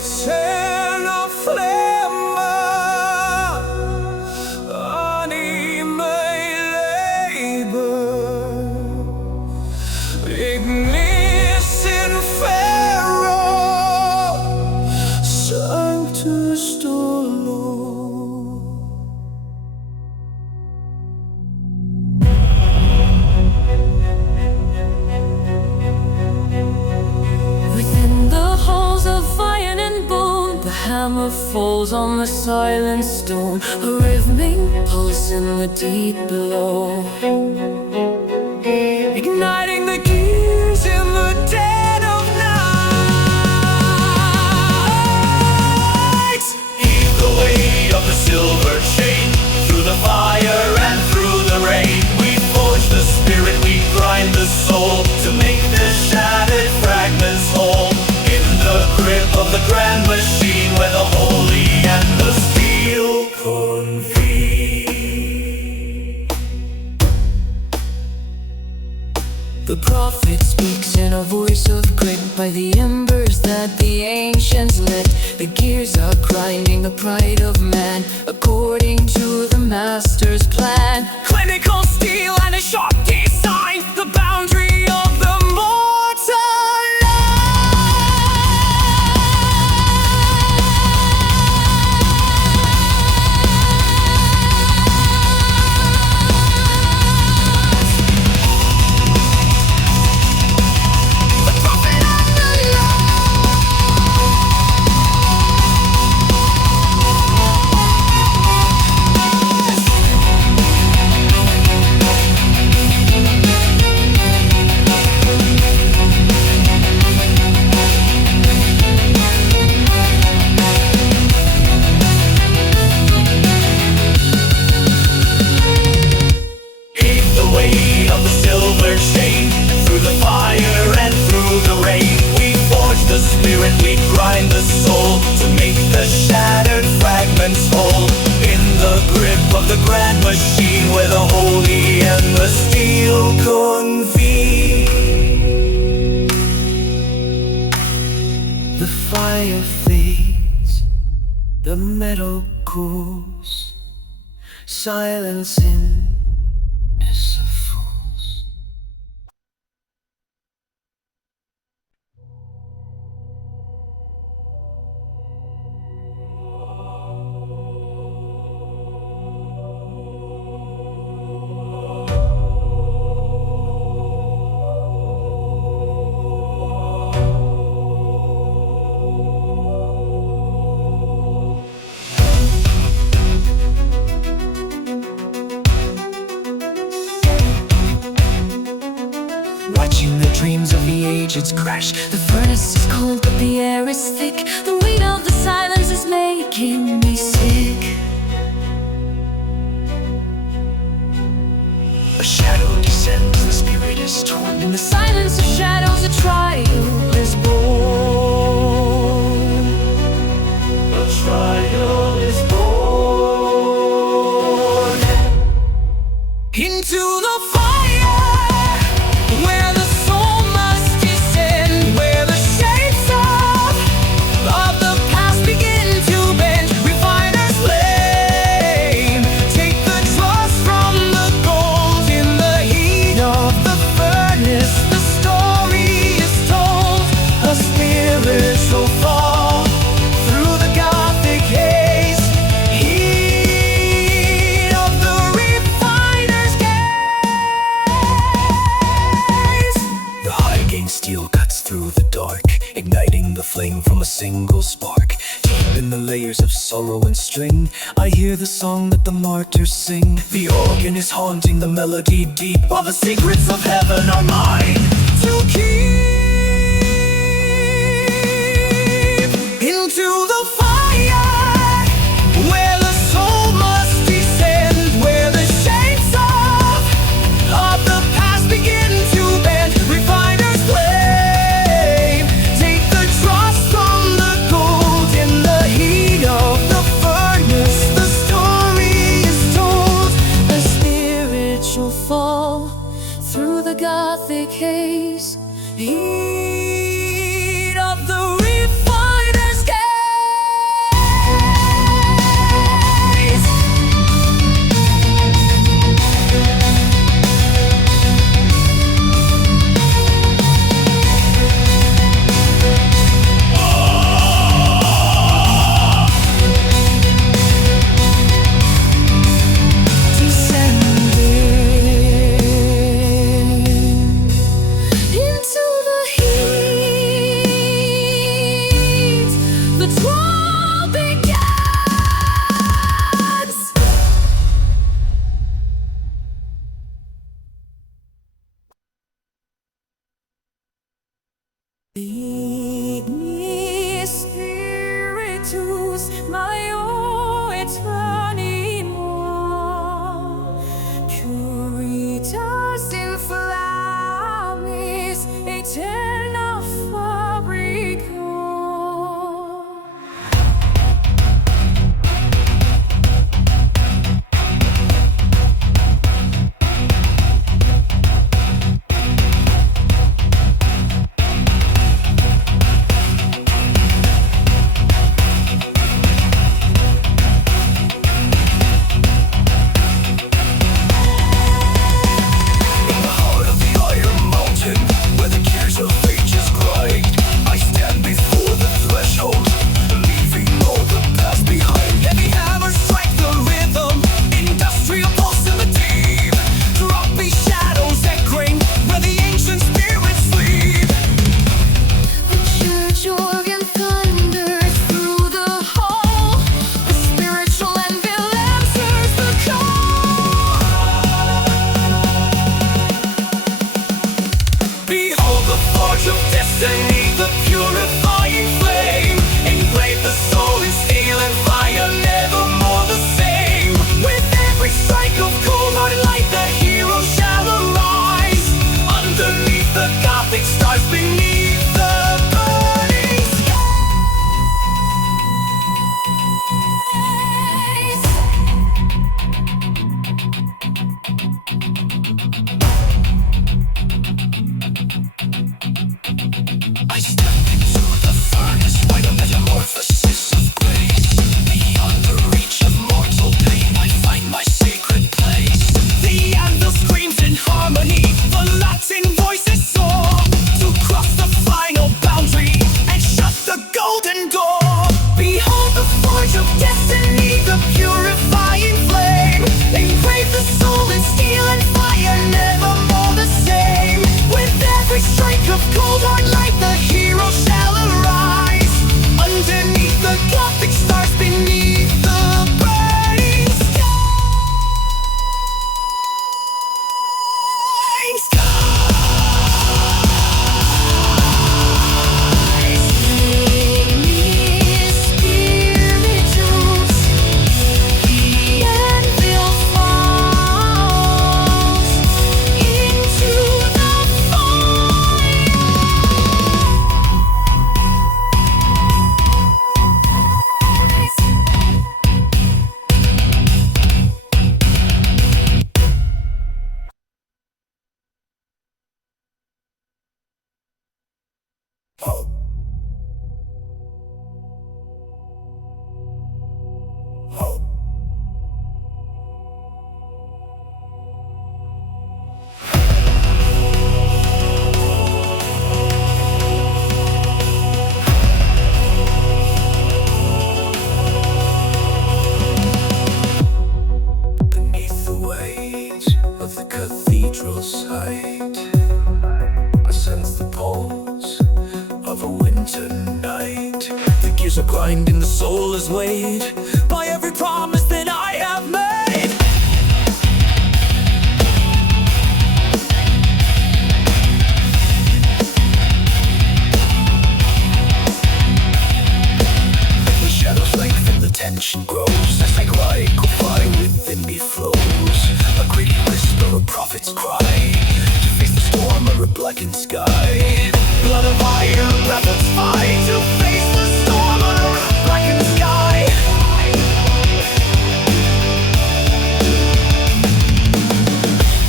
eternal flame, honey my labor, ignition pharaoh, sanctus dolor. Hammer falls on the silent stone, a rhythmic pulse in the deep below, igniting the gears in the dead of night. Heave the weight of the silver chain through the fire and through the rain. We forge the spirit, we grind the soul to make the shattered fragments whole. In the grip of the grand machine, where the holy and the steel convene. The prophet speaks in a voice of grit by the embers that the ancients lit. The gears are grinding the pride of man according to the master's plan. Clinical steel and a sharp design, the boundary of the mortal. We grind the soul to make the shattered fragments whole. In the grip of the grand machine, where the holy and the steel convene. The fire fades, the metal cools, silence in dreams of the ages crash. The furnace is cold but the air is thick. The weight of the silence is making me sick. A shadow descends, the spirit is torn. In the silence of shadows, a trial is born. A trial is born. Into the fire, where the soul must descend, where the shapes of the past begin to bend. Refiner's flame, take the dross from the gold. In the heat of the furnace, the story is told. A spiritual fall through the gothic haze. Heat of the refiner's gaze. The high-gain steel cuts through the dark, igniting the flame from a single spark. Deep in the layers of sorrow and string, I hear the song that the martyrs sing. The organ is haunting the melody deep, while the secrets of heaven are mine to keep. Into the fire, where the soul must descend, where the shapes of the past begin to bend. Refiner's flame, take the dross from the gold. In the heat of the furnace, the story is told. A spiritual fall through the gothic haze. Heat of the refiner's gaze. Lead me, Spiritus, my eternimo, Curitas inflammis, eterna fabrico. Of destiny, the purifying flame, engrave the soul in steel and fire, never more the same. With every strike of cold hard light, the hero shall arise. Underneath the Gothic stars, beneath the burning I step into the furnace, find a metamorphosis of grace. Beyond the reach of mortal pain, I find my sacred place. The anvil screams in harmony, the Latin voices soar to cross the final boundary and shut the golden door. Behold the forge of destiny, the purifying flame, engrave the soul in steel and fire, never more the same. With every strike of cold hard light, the hero shall arise. Underneath the Gothic stars, beneath the burning Spiritus, the anvil falls into the Beneath the weight of the cathedral site, I sense the pulse of a winter night. The gears are grinding, the soul is weighed by every promise that I have made. The shadows lengthen, the tension grows as I cry, fire within me flows. A greedy whisper, a prophet's cry, to face the storm or a blackened sky. blood of iron, weapons fight to face the storm under a blackened sky.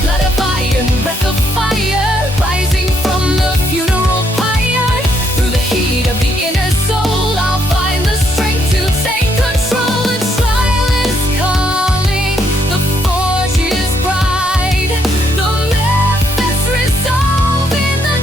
blood of iron, breath of fire, rising from the funeral pyre. Through the heat of the inner soul, I'll find the strength to take control. A trial is calling, the forge is bright, the methods resolve in the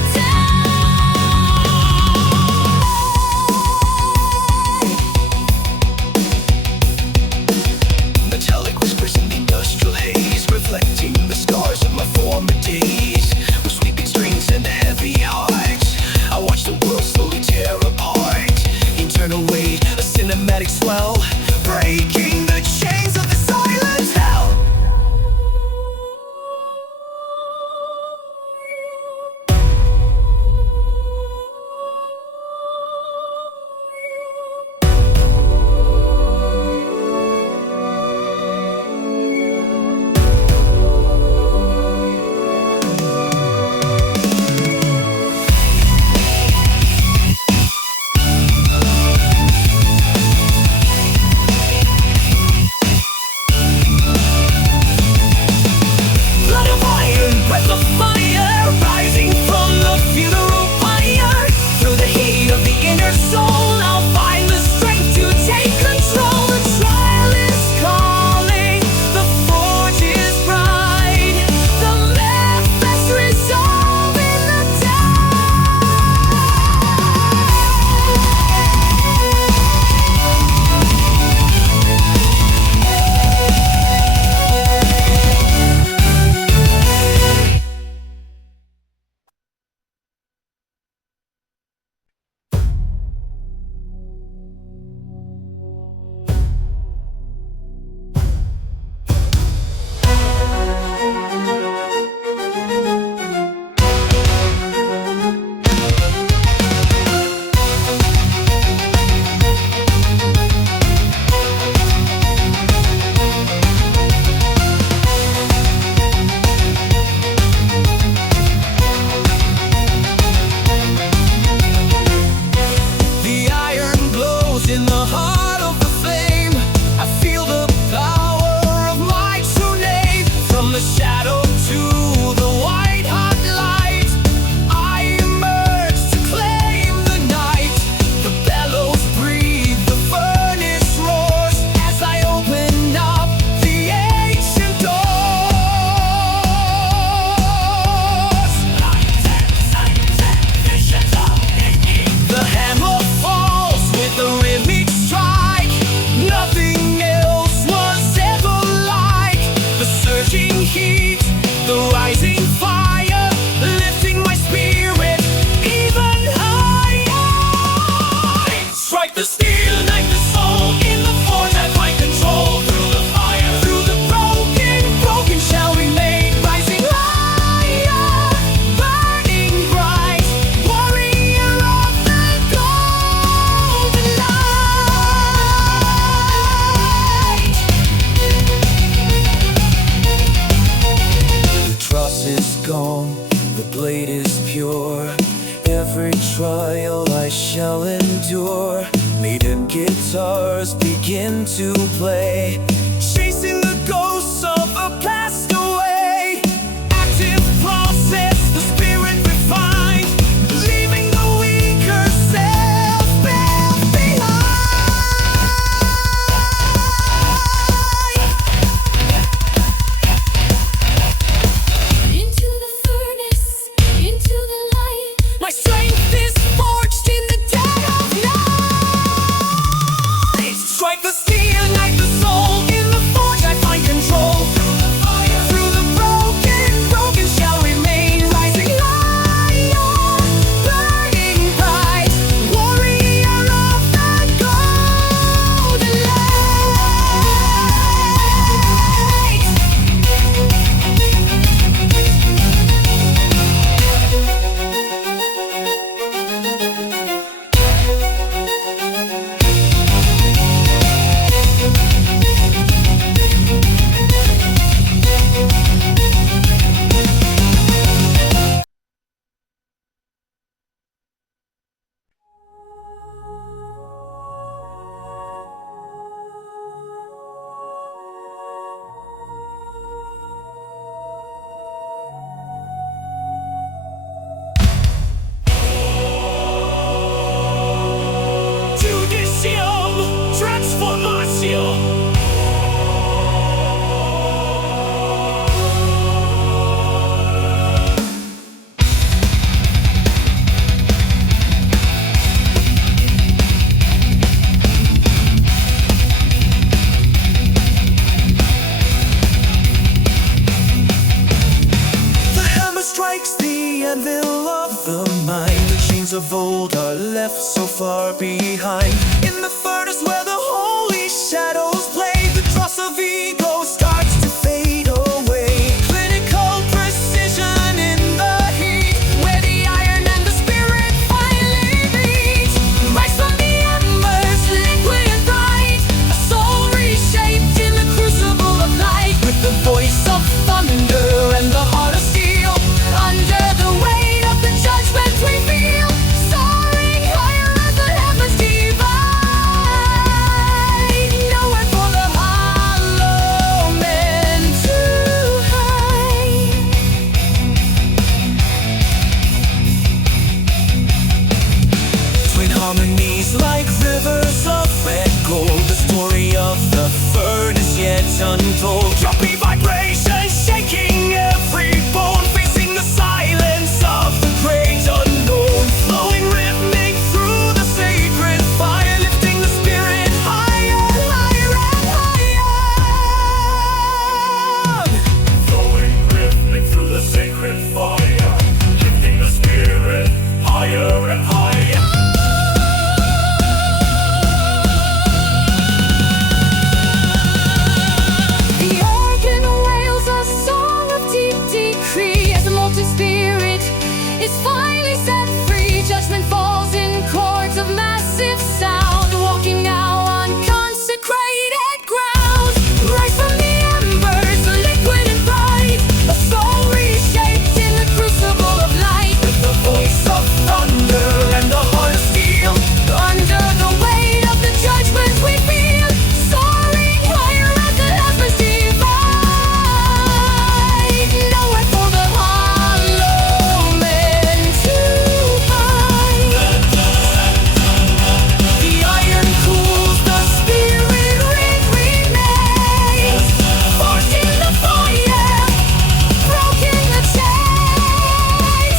toil I shall endure. Maiden guitars begin to play, chasing the ghosts of a passed away. Active process, the spirit refined, leaving the weaker self left behind. Into the furnace, into the light. My strength is forged in the dead of night. Strike the steel, ignite the soul. In the forge I find control. Through the broken shall remain. Rising higher, burning bright, warrior of the golden transformation. The hammer strikes the anvil of the mind. The chains of old are left so far behind. In the furnace where the holy shadows play, the dross of ego starts to fade away. Clinical precision in the heat, Where the iron and the spirit finally meet. Rise from the embers, liquid and bright. A soul reshaped in the crucible of light. with the voice of thunder and the heart of steel. Under the weight of the judgment we feel. Soaring higher as the heavens divide. Nowhere for the hollow men to hide. Twin harmonies like rivers of red gold. The story of the furnace yet untold. Jumpy vibrations shaking every bone. Facing the silence of the great unknown. Flowing rhythmic through the sacred fire. Lifting the spirit higher, higher and higher. Flowing rhythmic through the sacred fire, lifting the spirit higher and higher. The organ wails a song of deep decree. As the molten spirit is finally set free. Judgment falls in chords of massive sound. Walking now on consecrated ground. Rise from the embers, liquid and bright. A soul reshaped in the crucible of light. With the voice of thunder and the heart of steel. Under the weight of the judgment we feel. Soaring higher as the heavens divide. Nowhere for the hollow men to hide. The iron cools, the spirit remains. Forged in the fire, broken the chains.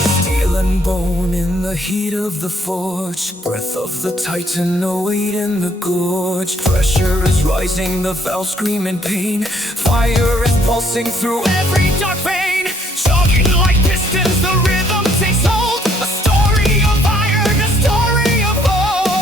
Steel and bone in the heat of the forge. Breath of the titan await in the gorge. Pressure is rising, the valves scream in pain. Fire is pulsing through every dark vein. Chugging like pistons, the rhythm takes hold. A story of iron, a story of old.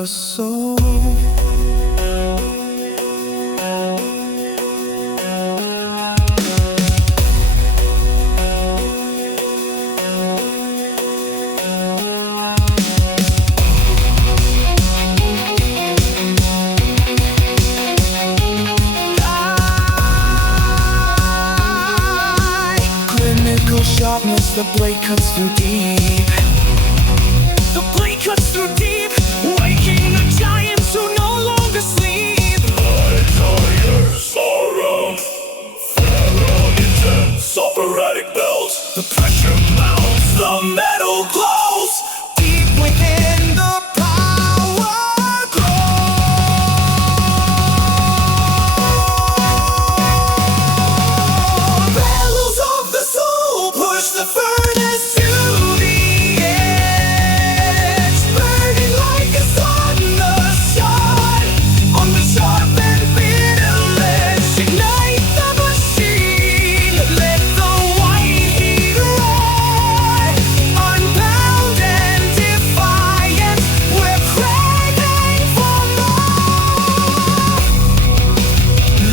the soul. Sharpness, the blade cuts through deep. The blade cuts through deep, waking the giants who no longer sleep. I know your sorrow, Pharaoh intense, operatic bells. The pressure mounts, the metal glows. Deep within the power glows. Bellows of the soul push the furnace to the edge, burning like a sun, the sun on the sharp and bitter ledge. Ignite the machine, let the white heat rise. Unbound and defiant, we're craving for more.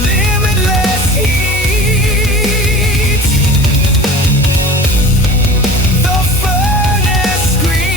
Limitless heat, the furnace scream.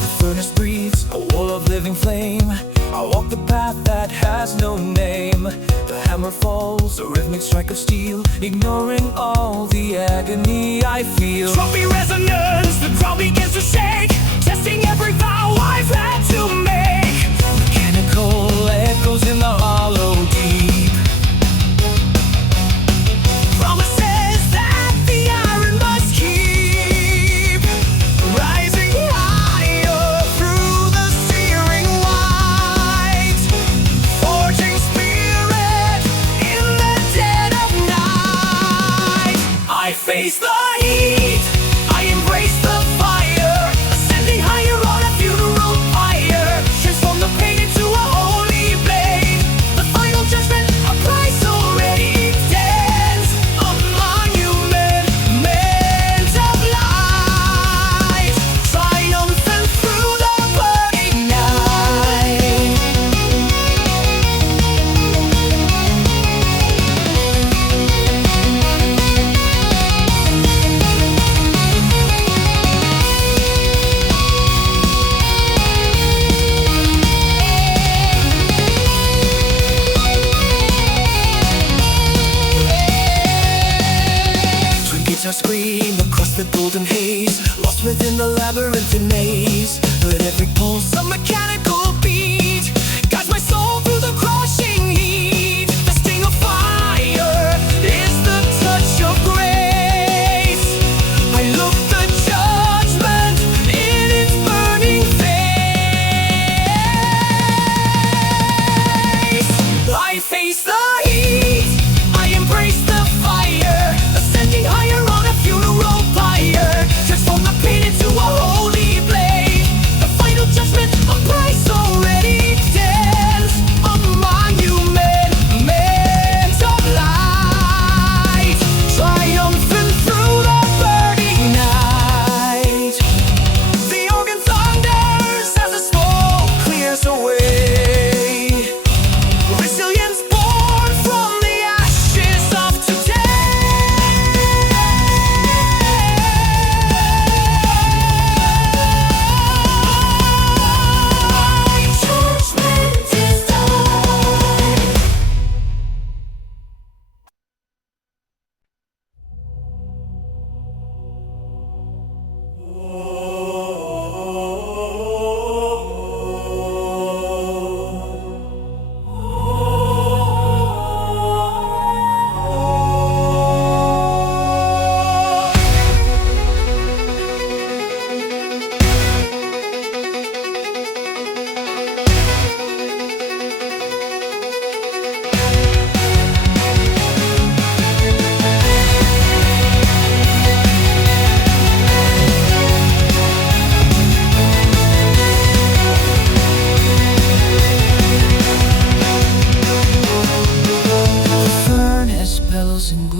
The furnace breathes a wall of living flame. I walk the path that has no name. The hammer falls, a rhythmic strike of steel, ignoring all the agony I feel. Trophy resonance, the ground begins to shake, testing every vow I've had to make. Mechanical echoes in the hollow deep. Promises that the iron must keep, rising higher through the searing light, forging spirit in the dead of night. I face the heat, I embrace the fire, ascending higher on a funeral pyre, transform the pain into a holy blade. The final judgment, a price already intends, a monument meant of light, triumphant through the burning night. Twin guitars scream across the golden haze, lost within the labyrinthine maze. But every pulse a mechanical beat guides my soul through the crushing heat. The sting of fire is the touch of grace. I look the judgment in its burning face. I face the heat, I embrace the fire, ascending higher on a funeral pyre, transform the pain into a holy blade. The final judgment, a price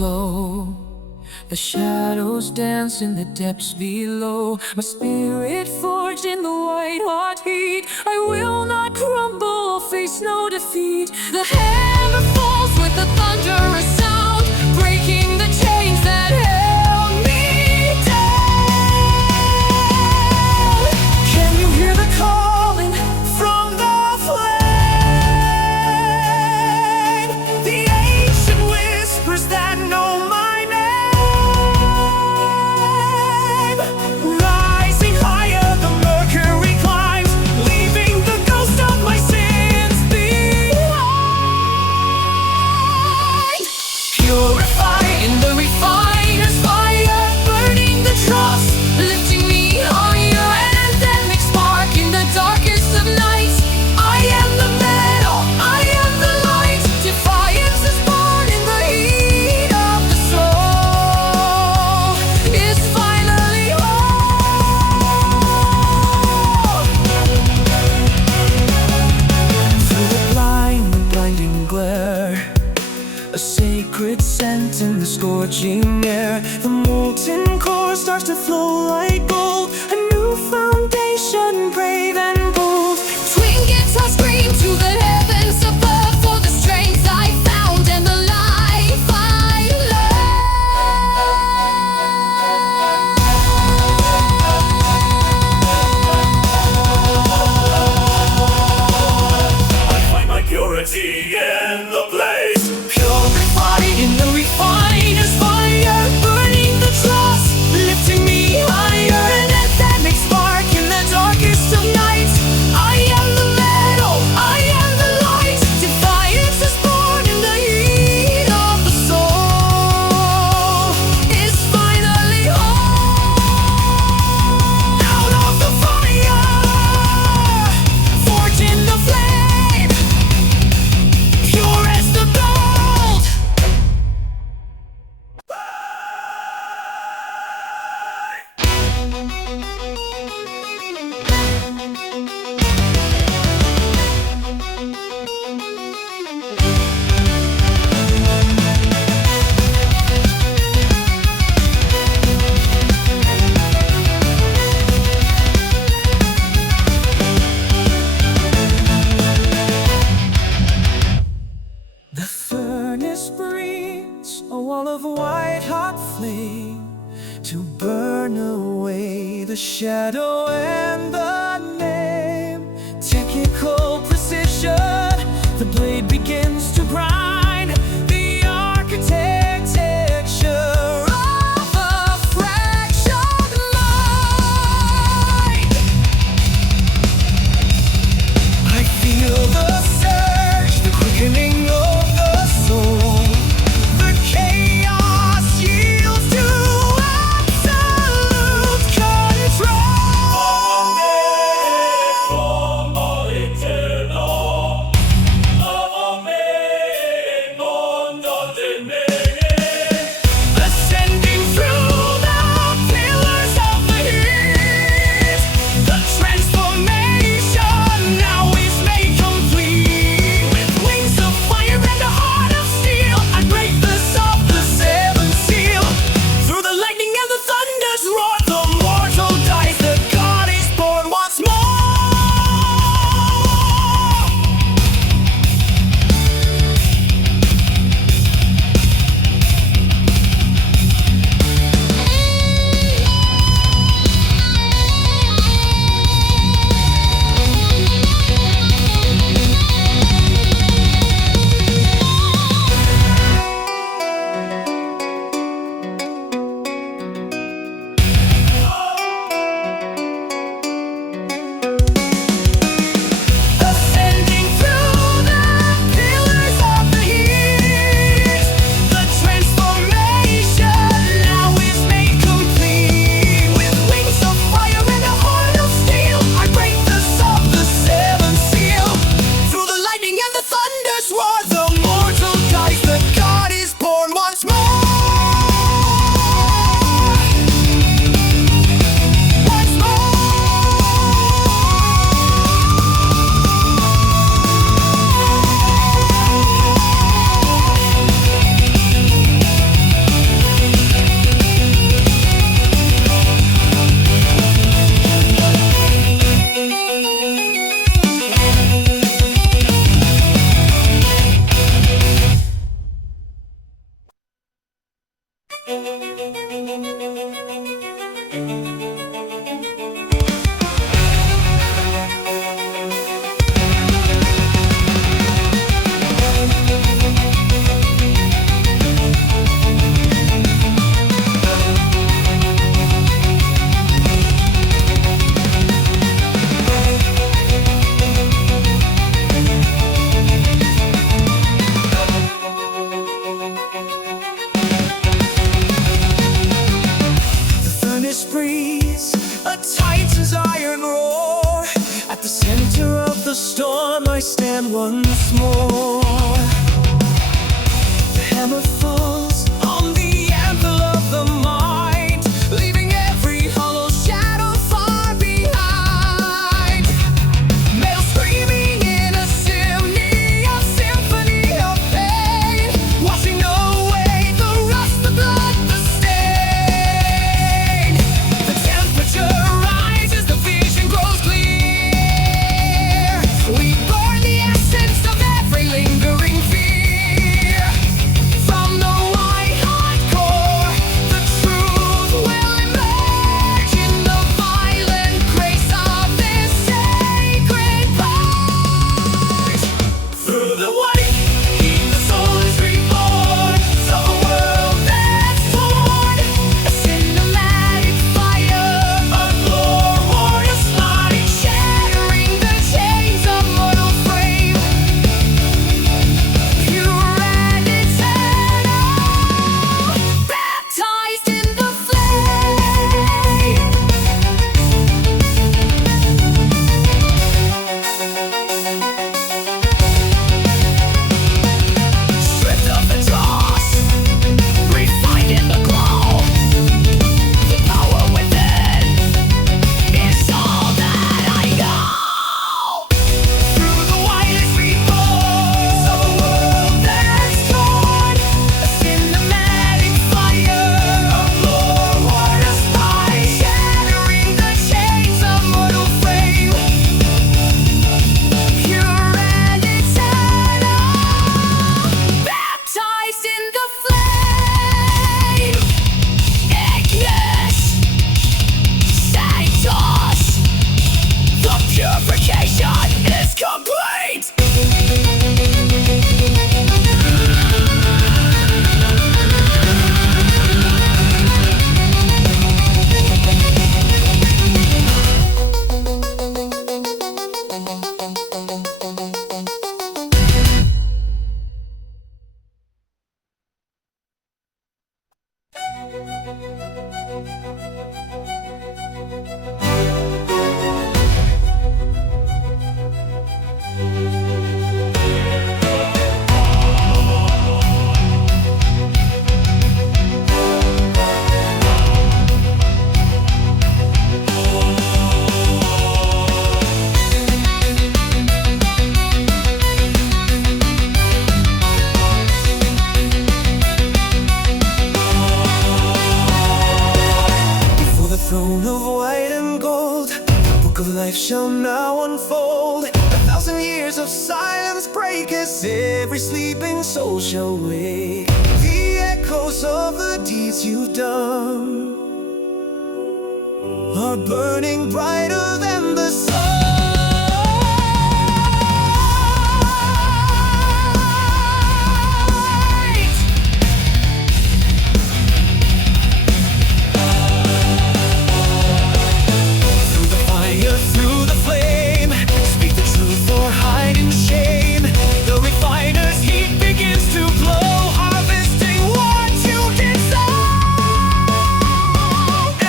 flow. The shadows dance in the depths below. My spirit forged in the white hot heat. I will not crumble, face no defeat. The hammer falls with a thunderous sound, breaking the chains that held me down. Can you hear the calling from the flame? The ancient whispers that know my name. Rising higher, the mercury climbs, leaving the ghost of my sins behind. Purify in the refiner's fire, burning the dross, lifting me higher. An anthemic spark in the darkest of nights. I am the metal, I am the light. Defiance is born in the heat of the soul. Is finally whole. Through the blinding glare, a sacred scent in the scorching air. The molten core starts to flow like gold, a new foundation, brave and bold. Twin guitars scream to the heavens above for the strength I found and the life I I find my purity in the blaze. Purify in the refiner's fire, burning the dross, lifting me higher. An anthemic spark in the darkest of nights. I am the metal, I am the light. Defiance is born in the heat of the soul. Is finally whole. Out of the fire, forged in the flame, pure as the gold. The furnace breathes a wall of white hot flame to burn away the shadow and the name. Technical precision, the blade begins to grind. The architecture of a fractured mind. I feel the surge, the quickening of the soul. The chaos yields to absolute control. Breeze, a titan's iron roar. At the center of the storm I stand once more. The hammer falls on the anvil of the mind, leaving every hollow shadow far behind. Metal screaming in a symphony of pain, washing away the rust, the blood, the stain. Rises, the vision grows clear. We burn the essence of every lingering fear. From the white hot core, the truth will emerge in the violent grace of this sacred purge. Through the white heat, the soul is reborn. So a world that's torn, A cinematic fire, a glorious light. shattering the chains of mortal frame. Pure and eternal, baptized in the flame. Stripped of the dross, refined in the glow. The power within is all that I know. Through the wildest reborn, of a world that's torn, A cinematic fire, a glorious light. shattering the chains of mortal frame. Pure and eternal, baptized in the flame. Ignis, Sanctus, The purification is complete. Before the throne of white and gold, the book of life shall now unfold. 1,000 years of silence break as every sleeping soul shall wake. The echoes of the deeds you've done are burning brighter than the sun. Through the fire, through the flame, speak the truth or hide in shame. The refiner's heat begins to glow, harvesting what you did sow.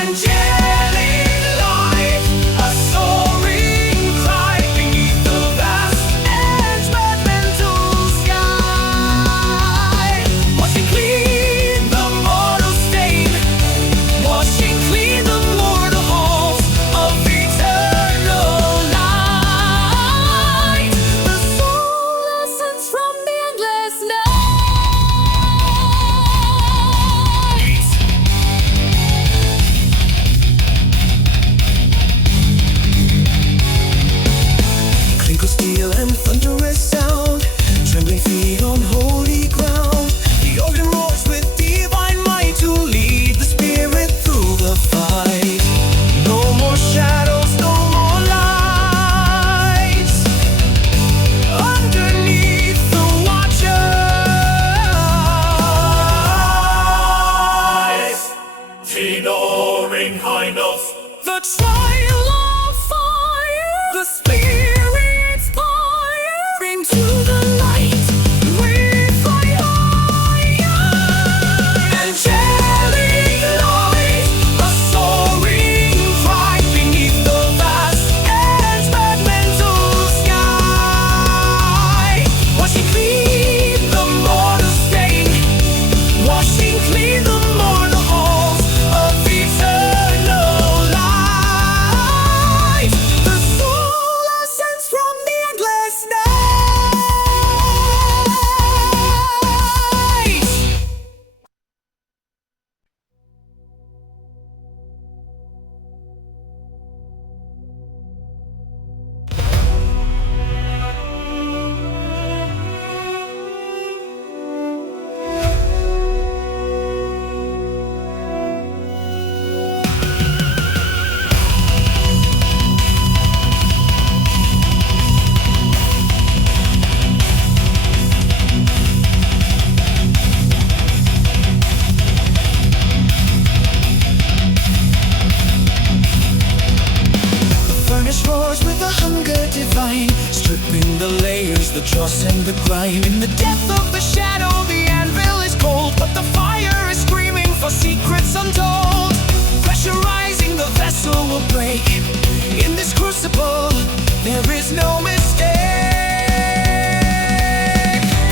Angelic light, a soul the trial of fire, the spirit's fire into the light. We fly higher. Angelic light, a soaring cry beneath the vast and fragmental sky. Washing clean the mortal stain, washing clean the mortal halls of eternal light. The soul ascends from the endless night. Furnace roars with a hunger divine, stripping the layers, the dross and the grime. In the depth of the shadow, the anvil is cold, but the fire is screaming for secrets untold. Pressurizing, the vessel will break. In this crucible, there is no mistake.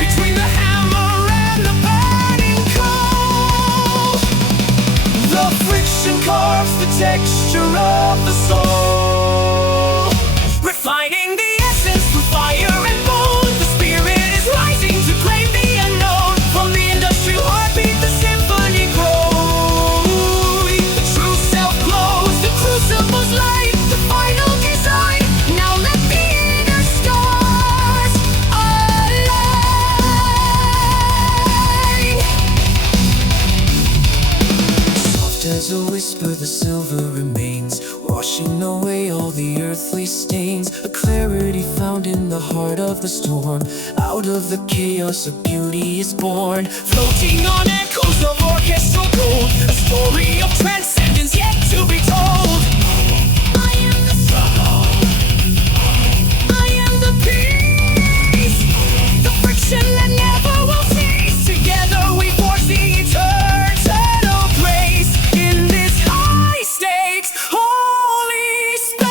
Between the hammer and the burning coal, the friction carves the texture of the soul. Refining the essence through fire and bone, the spirit is rising to claim the unknown. From the industrial heartbeat, the symphony grows. The true self glows, the crucible's light, the final design. Now let the inner stars align. Soft as a whisper, the silver remains, washing away all the earthly stains. A clarity found in the heart of the storm. Out of the chaos, a beauty is born. Floating on echoes of orchestral gold, a story of transcendence yet to be told. I am the struggle, I am the peace, the friction that never will cease. Together we forge the eternal grace in this high stakes holy space.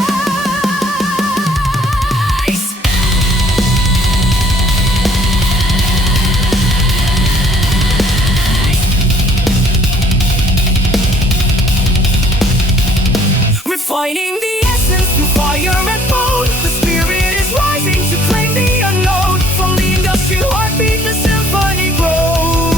Refining the essence through fire and bone, the spirit is rising to claim the unknown. From the industrial heartbeat, the symphony grows.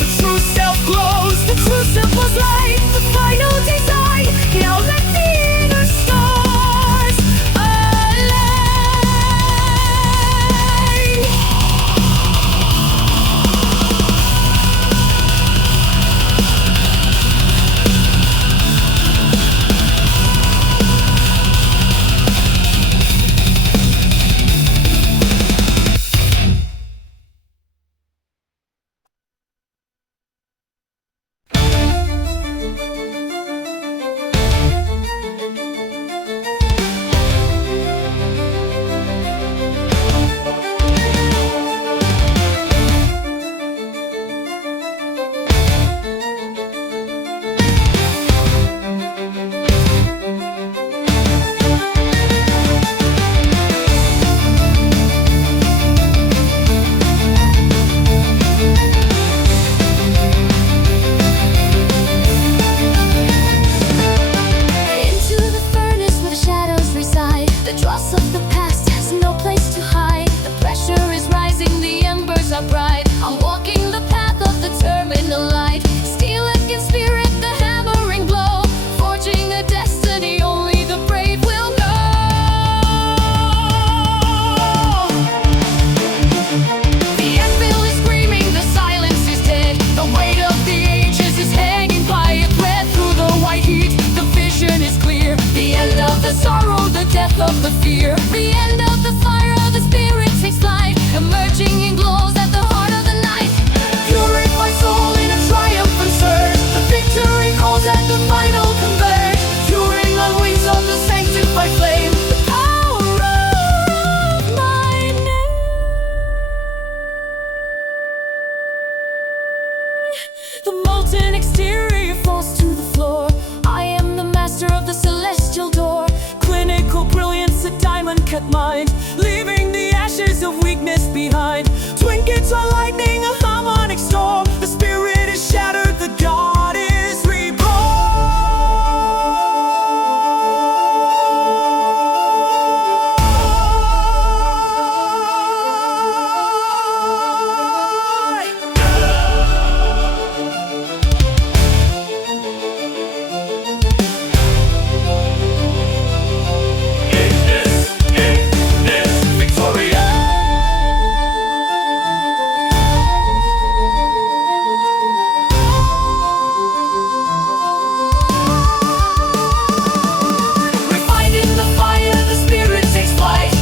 The true self glows, the crucible's light, the final design. Now let the inner stars align. The molten exterior falls to the floor. I am the master of the celestial door. Clinical brilliance, a diamond cut mind, leaving the ashes of weakness behind. Twin guitar lightning, a harmonic storm. The spirit is shattered, the god is reborn.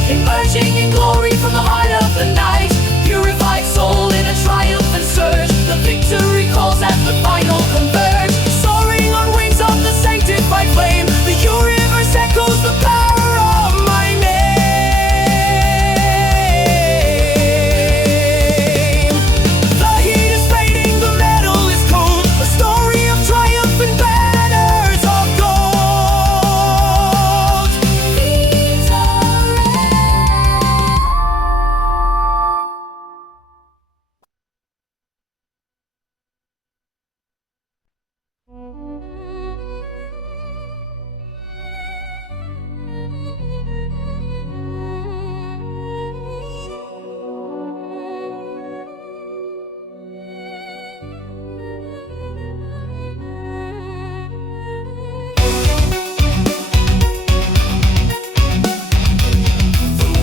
Emerging in glory from the heart of the night, purified soul in a triumphant surge. The victory calls at the final converge. Soaring on wings of the sanctified flame, the universe echoes the power of my name. The heat is fading, the metal is cold. A story of triumph and banners of gold.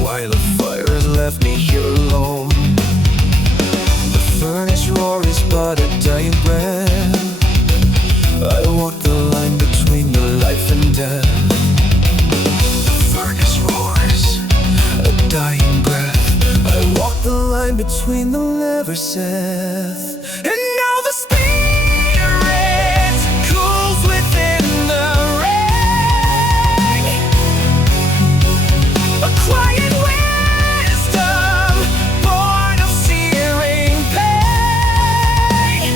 While the fire has left me here alone, the furnace roar is but a dying breath. I walk the line between the life and death. The furnace roars, a dying breath. I walk the line between the never saith. And now the spirit cools within the ring. A quiet wisdom, born of searing pain.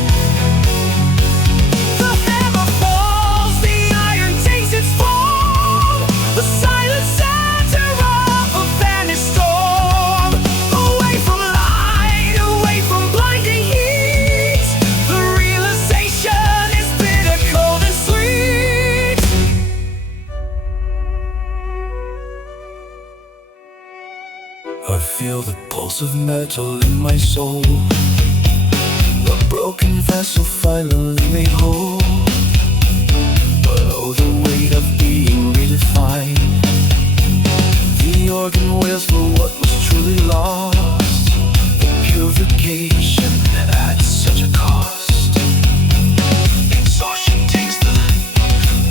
The hammer falls, the iron takes its form. The silent center of a vanished storm. Away from light, away from blinding heat. The realization is bitter, cold and sweet. I feel the pulse of metal in my soul. A broken vessel finally made whole. But oh, the weight of being redefined. The organ wails for what was truly lost. The purification at such a cost. Exhaustion takes the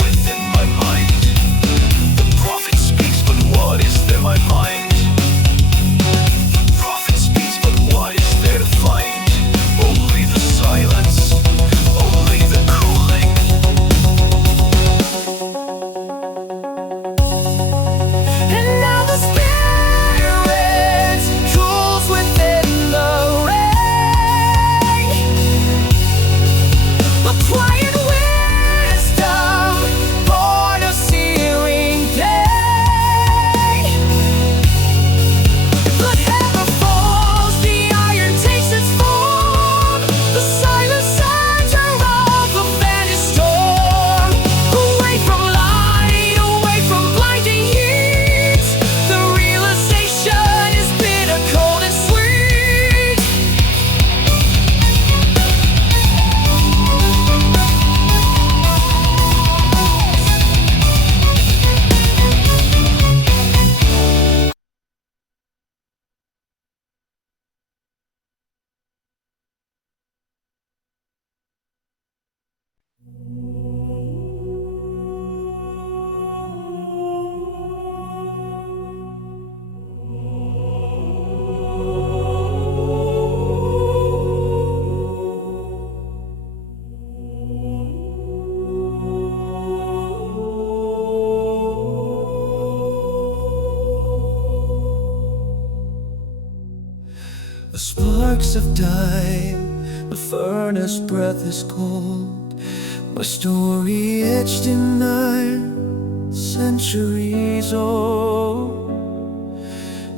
within my mind. The prophet speaks, but what is there my mind? What is there to find? Only the silence, only the cooling. And now the spirit cools within the ring. A quiet wisdom, born of searing pain. The hammer falls, the iron takes its form. The silent center of a vanished storm. Away from light, away from blinding heat. The realization is bitter, cold and sweet. The sparks of time, the furnace breath is cold, my story etched in iron, centuries old.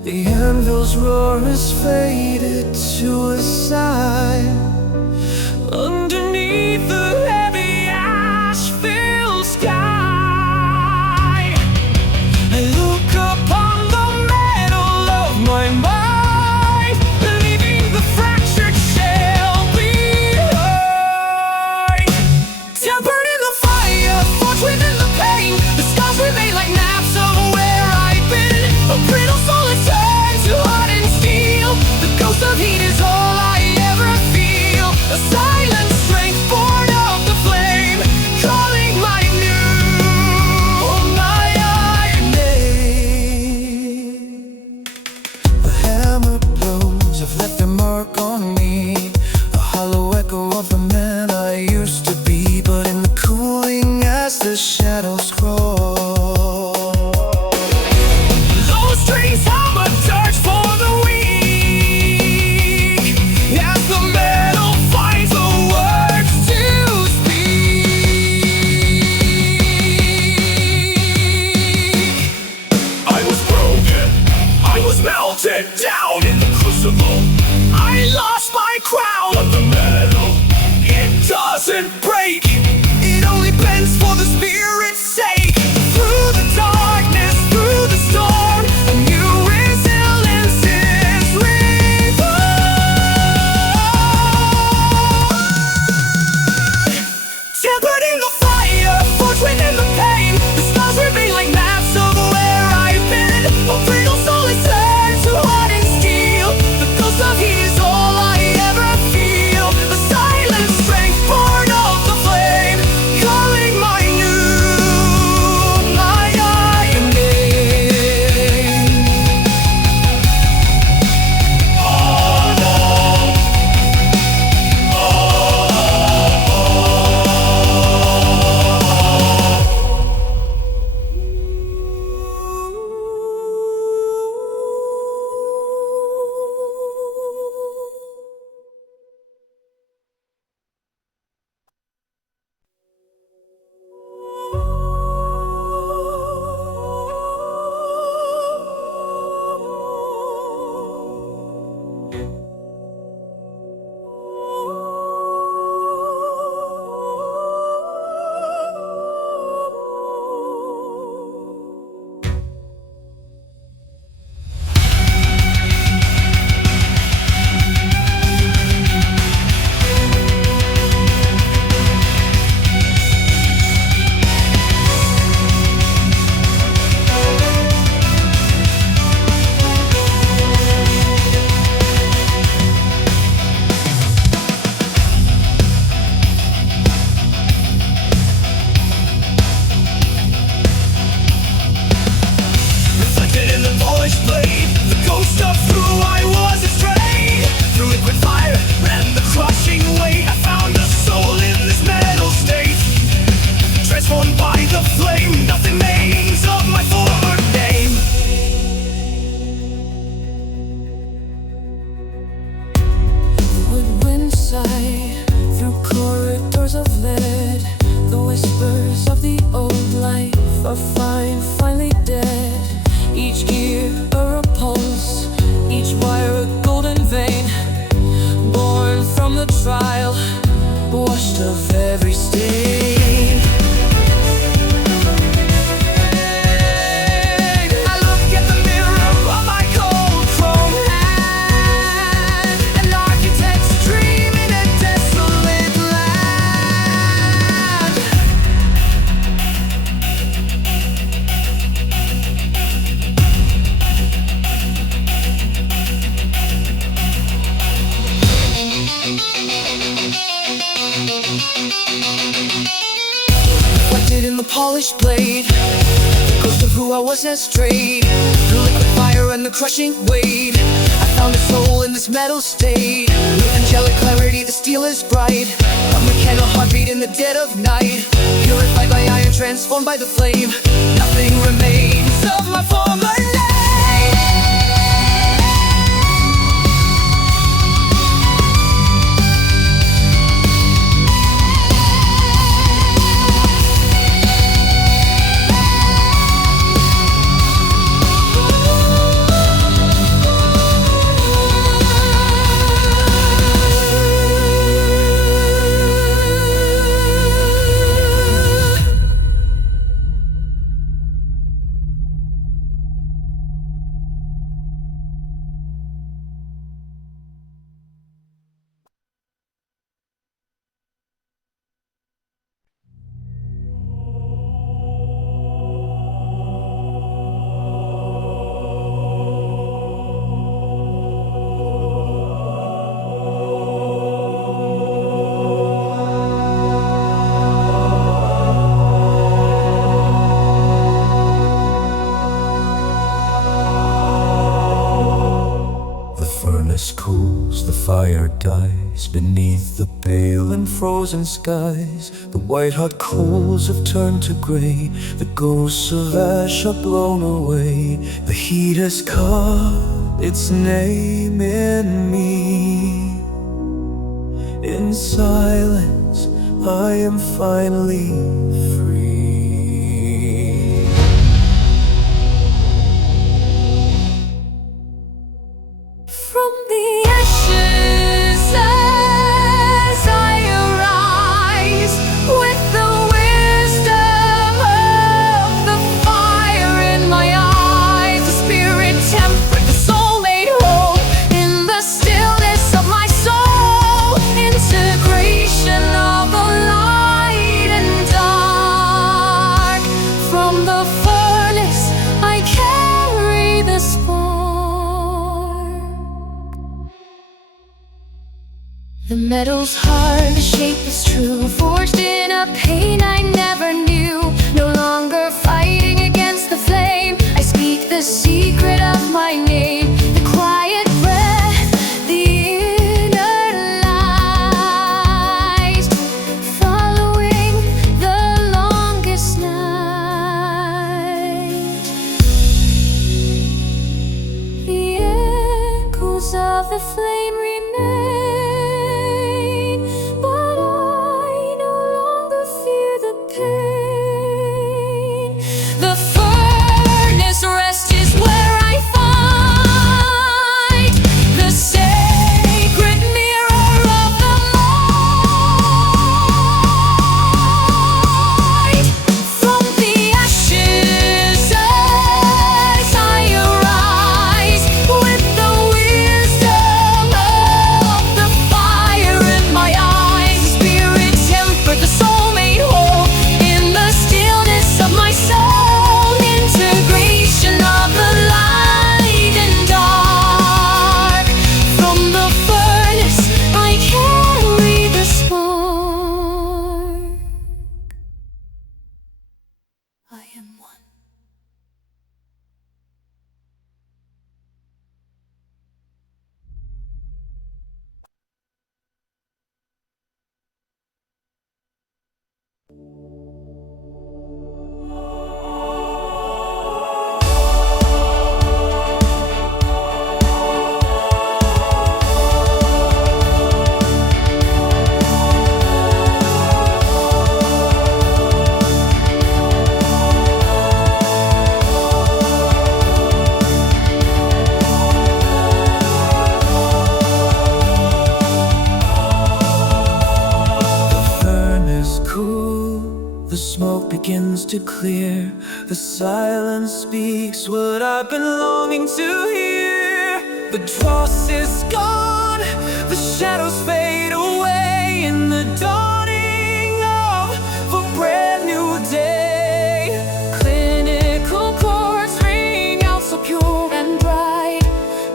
The anvil's roar has faded to a sigh underneath the heavy ash-filled sky. I look upon the metal of my mind, leaving the fractured shell behind. Tempered in the fire, forged within the pain, the scars remain like maps of where I've been. A brittle soul is turned to hardened steel. The ghost of heat is all I ever feel. A silent strength born of the flame, calling my iron name. The hammer blows have left their mark on me, a hollow echo of the man I used to be. But in the cooling as the shadows crawl, those strings hum a dirge for the weak, as the metal finds the words to speak. I was broken, I was melted down in the crucible. I lost my crown, But the metal, it doesn't break. it only bends for the spirit's sake. Through the darkness, through the storm, a new resilience is reborn. Tempered in the fire, forged within the pain, the stars remain like maps of where I've been. A brittle soul is turned to hardened steel. The ghost of heat is all I ever feel. A silent strength born of the flame, calling my iron name. Reflected in the polished blade, the ghost of who I was astray. Through liquid fire and the crushing weight, I found a soul in this metal state. Transformed by the flame, nothing remains of my former name. Woodwind sigh through corridors of lead. The whispers of the old life are finally dead. Each gear a repulse, each wire a golden vein, born from the trial, washed of every stain. I look at the mirror of my cold chrome hand, an architect's dream in a desolate land. Reflected in the polished blade, the ghost of who I was has strayed. Through liquid fire and the crushing weight, I found a soul in this metal state. With angelic clarity the steel is bright, a mechanical heartbeat in the dead of night. Purified by iron, transformed by the flame, nothing remains of my former name. floats beneath the pale and frozen skies. The white-hot coals have turned to gray. The ghosts of ash are blown away. The heat has carved its name in me. In silence, I am finally free. From the ashes as I arise, with the wisdom of the fire in my eyes, the spirit tempered, the soul made whole, in the stillness of my soul, integration of the light and dark. From the furnace I carry the spark. The metal's hard, the shape is true, forged in a pain I never knew. No longer fighting against the flame, I speak the secret of my name. The quiet breath, the inner light, following the longest night. The echoes of the flame remain, but I no longer fear the pain. The furnace rest is where I find the sacred mirror of the light. From the ashes as I arise, with the wisdom of the fire in my eyes, the spirit tempered, the soul made whole, in the stillness of my soul, integration of the light and dark. From the furnace I carry the spark. I am one. Furnace cool, the smoke begins to clear. The silence speaks what I've been longing to hear. The dross is gone, the shadows fade away, in the dawning of a brand new day. Clinical chords ring out so pure and bright,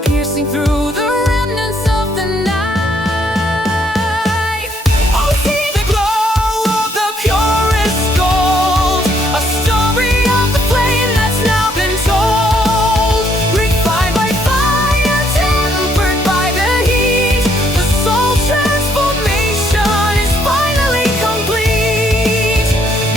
piercing through the remnants of the night. I'll see the glow of the purest gold, a story of the flame that's now been told. Refined by fire, tempered by the heat, the soul transformation is finally complete.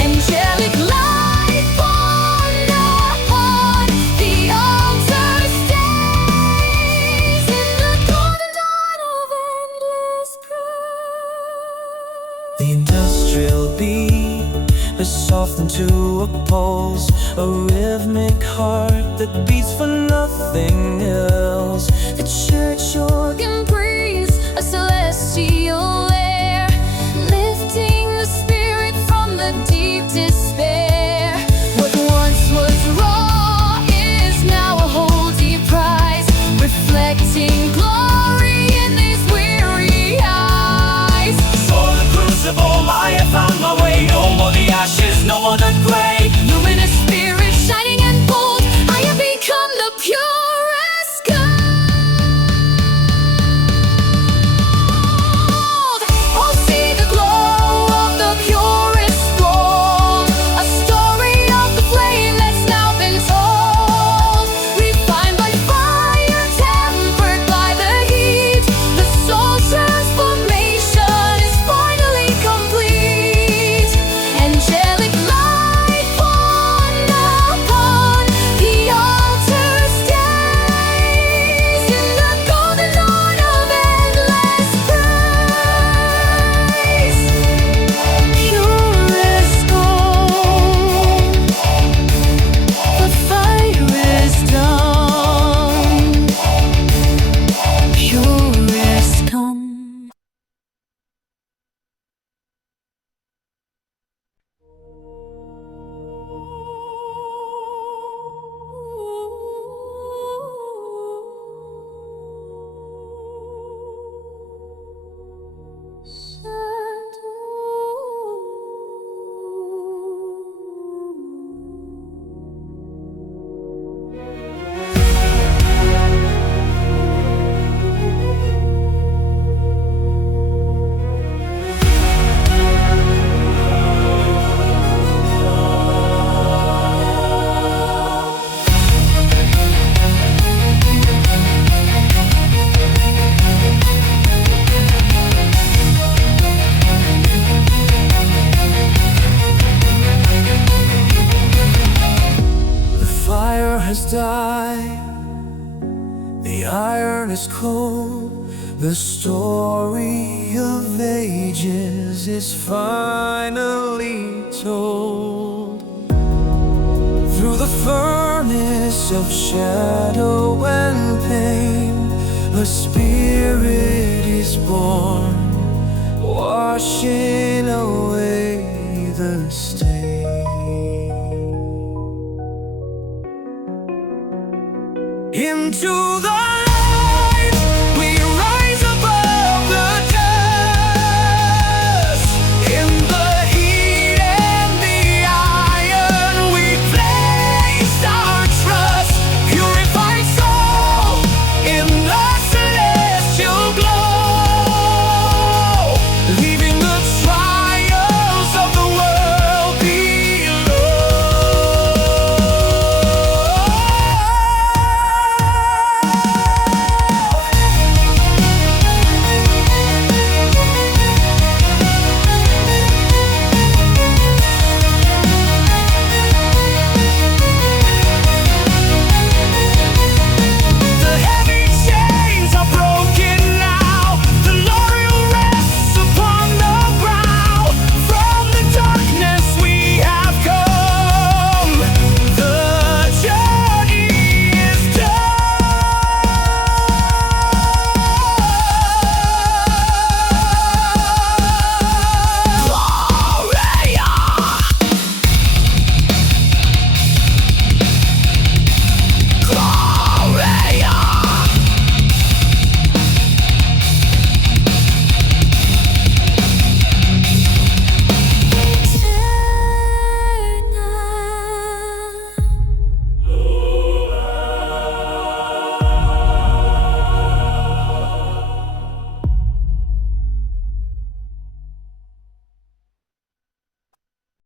Angelic light born upon the altar stays, in the golden dawn of endless praise. The industrial beat is softened to a pulse, a rhythmic heart that beats for nothing else. The church organ breathes a celestial air, lifting the spirit from the deep despair. What once was raw is now a holy prize, reflecting glory in these weary eyes. For the crucible I have found my way. No more the ashes, no more the gray. Luminous spirit shining and bold, I have become the purest gold. is cold, the story of ages is finally told. Through the furnace of shadow and pain, a spirit is born, washing away the stain. Into the